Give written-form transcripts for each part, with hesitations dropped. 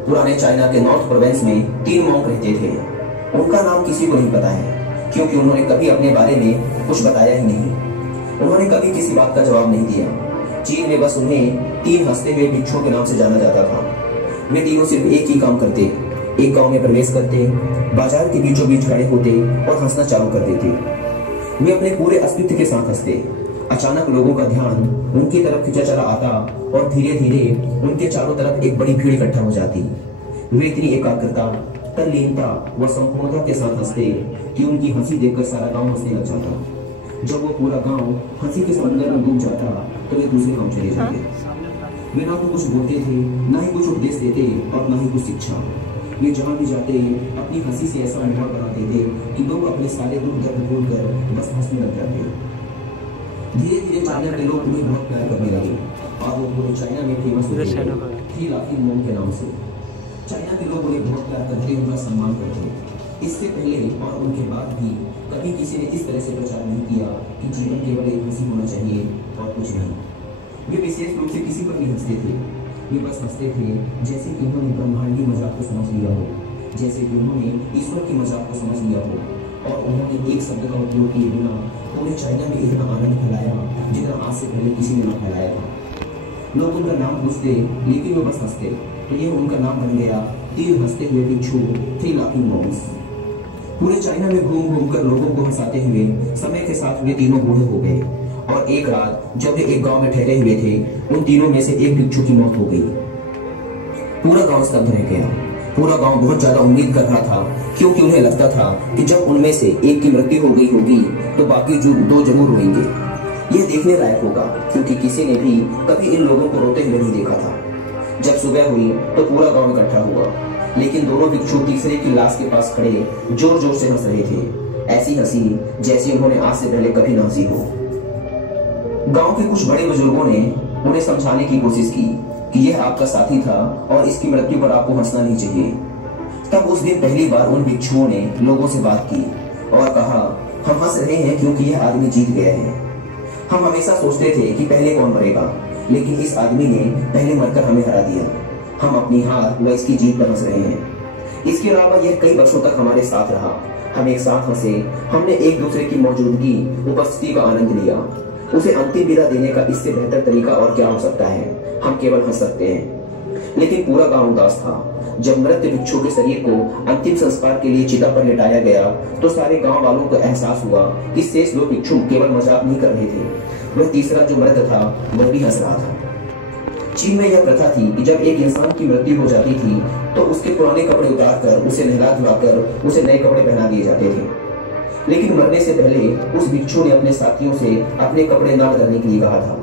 पुराने चाइना के north province में 3 मॉन्क रहते थे। उनका नाम किसी को नहीं पता है, क्योंकि उन्होंने कभी अपने बारे में कुछ बताया ही नहीं। उन्होंने कभी किसी बात का जवाब नहीं दिया। चीन में बस उन्हें 3 हंसते हुए भिक्षुओं के नाम से जाना जाता था। वे तीनों सिर्फ एक ही काम करते, एक गांव में प्रवेश करते, बाजार के बीचों बीच खड़े होते और हंसना चालू कर देते। वे अपने पूरे अस्तित्व के साथ हंसते। अचानक लोगों का ध्यान उनकी तरफ खींचा चला आता और धीरे धीरे उनके चारों तरफ एक बड़ी भीड़ इकट्ठा हो जाती। वे इतनी एकाग्रता, तल्लीनता व संपूर्णता के साथ हंसते कि उनकी हंसी देखकर सारा गांव हंसने लग जाता। जब वो पूरा गांव हंसी के समंदर में डूब जाता तो वे दूसरे गांव चले जाते। वे ना तो कुछ बोलते थे, ना ही कुछ उपदेश देते और ना ही कुछ शिक्षा। वे जहाँ भी जाते अपनी हंसी से ऐसा माहौल बनाते थे कि लोग अपने सारे दुख दर्द भूलकर बस हंसने लग जाते। धीरे धीरे चाइना के लोग उन्हें बहुत प्यार करने लगे और वो पूरे चाइना में फेमस हो गए 3 लाफिंग मॉन्क के नाम से। चाइना के लोग उन्हें बहुत प्यार करते, उनका सम्मान करते। इससे पहले और उनके बाद भी कभी किसी ने इस तरह से प्रचार नहीं किया कि जीवन केवल एक हंसी होना चाहिए और कुछ नहीं। वे विशेष रूप से किसी पर भी हंसते थे। वे बस हंसते थे जैसे कि उन्होंने ब्रह्मांडी मजाक को समझ लिया हो, जैसे कि उन्होंने ईश्वर की मजाक को समझ लिया हो। और उन्होंने एक शब्द का उपयोग किए बिना पूरे चाइना में इतना आनंद फैलाया जितना आज से पहले किसी ने न फैलाया था। लोग उनका नाम पूछते लेकिन वो बस हंसते, तो ये उनका नाम बन गया 3 हंसते हुए भिक्षु, 3 लाफिंग मॉन्क्स। पूरे चाइना में घूम घूम कर लोगों को हंसाते हुए समय के साथ वे तीनों बूढ़े हो गए और एक रात जब वे एक गांव में ठहरे हुए थे, उन तीनों में से एक भिक्षु की मौत हो गई। पूरा गांव स्तब्ध रह गया। पूरा गांव बहुत ज्यादा उम्मीद कर रहा था, क्योंकि उन्हें लगता था कि जब उनमें से एक की मृत्यु हो गई होगी तो बाकी जो 2 जरूर रोएंगे। यह देखने लायक होगा, क्योंकि किसी ने भी कभी इन लोगों को रोते हुए नहीं देखा था। जब सुबह हुई तो पूरा गांव इकट्ठा हुआ, लेकिन दोनों भिक्षु तीसरे की लाश के पास खड़े जोर जोर से हंस रहे थे। ऐसी हंसी जैसी उन्होंने आज से पहले कभी ना हंसी हो। गांव के कुछ बड़े बुजुर्गों ने उन्हें समझाने की कोशिश की कि यह आपका साथी था और इसकी मृत्यु पर आपको हंसना नहीं चाहिए। तब उस दिन पहली बार उन भिक्षुओं ने लोगों से बात की और कहा, हम हंस रहे हैं क्योंकि यह आदमी जीत गया है। हम हमेशा सोचते थे कि पहले कौन मरेगा, लेकिन इस आदमी ने पहले मरकर हमें हरा दिया। हम अपनी हार व इसकी जीत पर हंस रहे हैं। इसके अलावा यह कई वर्षों तक हमारे साथ रहा। हम एक साथ हंसे, हमने एक दूसरे की मौजूदगी, उपस्थिति का आनंद लिया। उसे अंतिम विदा देने का इससे बेहतर तरीका और क्या हो सकता है। हम केवल हंस सकते हैं। लेकिन पूरा गांव उदास था। जब मृत भिक्षु के शरीर को अंतिम संस्कार के लिए चिता पर लिटाया गया तो सारे गांव वालों को एहसास हुआ कि शेष 2 भिक्षु केवल मजाक नहीं कर रहे थे, वह तीसरा जो मृत था वह भी हंस रहा था। चीन में यह प्रथा थी कि जब एक इंसान की मृत्यु हो जाती थी तो उसके पुराने कपड़े उतारकर उसे नहला धुलाकर उसे नए कपड़े पहना दिए जाते थे। लेकिन मरने से पहले उस भिक्षु ने अपने साथियों से अपने कपड़े न बदलने के लिए कहा था।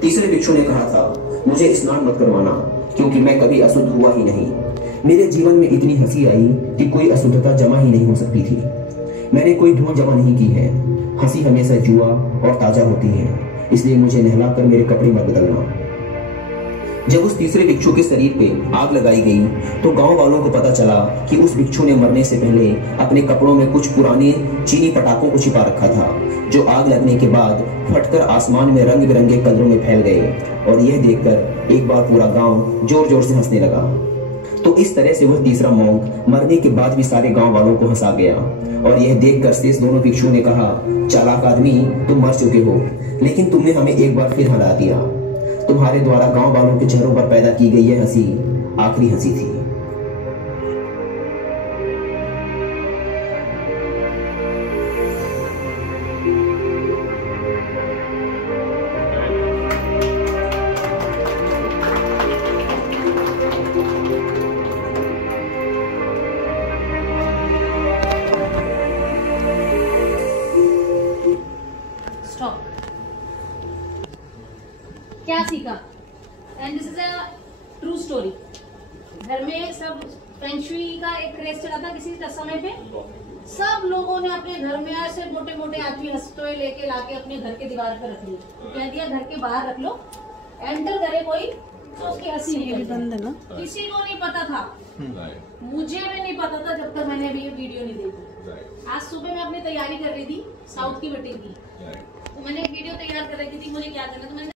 तीसरे भिक्षु ने कहा था, मुझे स्नान मत करवाना, क्योंकि मैं कभी अशुद्ध हुआ ही नहीं। मेरे जीवन में इतनी हंसी आई कि कोई अशुद्धता जमा ही नहीं हो सकती थी। मैंने कोई धूल जमा नहीं की है। हंसी हमेशा जुआ और ताजा होती है, इसलिए मुझे नहलाकर मेरे कपड़े मत बदलना। जब उस तीसरे भिक्षु के शरीर पे आग लगाई गई तो गांव वालों को पता चला कि उस भिक्षु ने मरने से पहले अपने कपड़ों में कुछ पुराने चीनी पटाखों को छिपा रखा था, जो आग लगने के बाद फटकर आसमान में रंग बिरंगे कलरों में फैल गए। और यह देखकर एक बार पूरा गांव जोर जोर से हंसने लगा। तो इस तरह से वह तीसरा मॉन्क मरने के बाद भी सारे गांव वालों को हंसा गया। और यह देखकर शेष दोनों भिक्षुओं ने कहा, चालाक आदमी, तुम मर चुके हो, लेकिन तुमने हमें एक बार फिर हरा दिया। तुम्हारे द्वारा गांव वालों के चेहरों पर पैदा की गई यह हंसी आखिरी हंसी थी। क्या सीखा? And this is a true story. घर में सब फेंगशुई का एक क्रेज चला था किसी समय पे। सब लोगों ने अपने घर में ऐसे मोटे मोटे आदमी हंसते लेके लाके अपने घर के दीवार पर रख लिए। कह दिया घर के बाहर रख लो, एंटर करे कोई तो उसकी हंसी नहीं बंद है ना। किसी को नहीं पता था, मुझे भी नहीं पता था जब तक मैंने अभी ये वीडियो नहीं देखी। आज सुबह मैं अपनी तैयारी कर रही थी साउथ की वेडिंग की, तो मैंने एक वीडियो तैयार कर रही थी, मुझे क्या करना, तो मैंने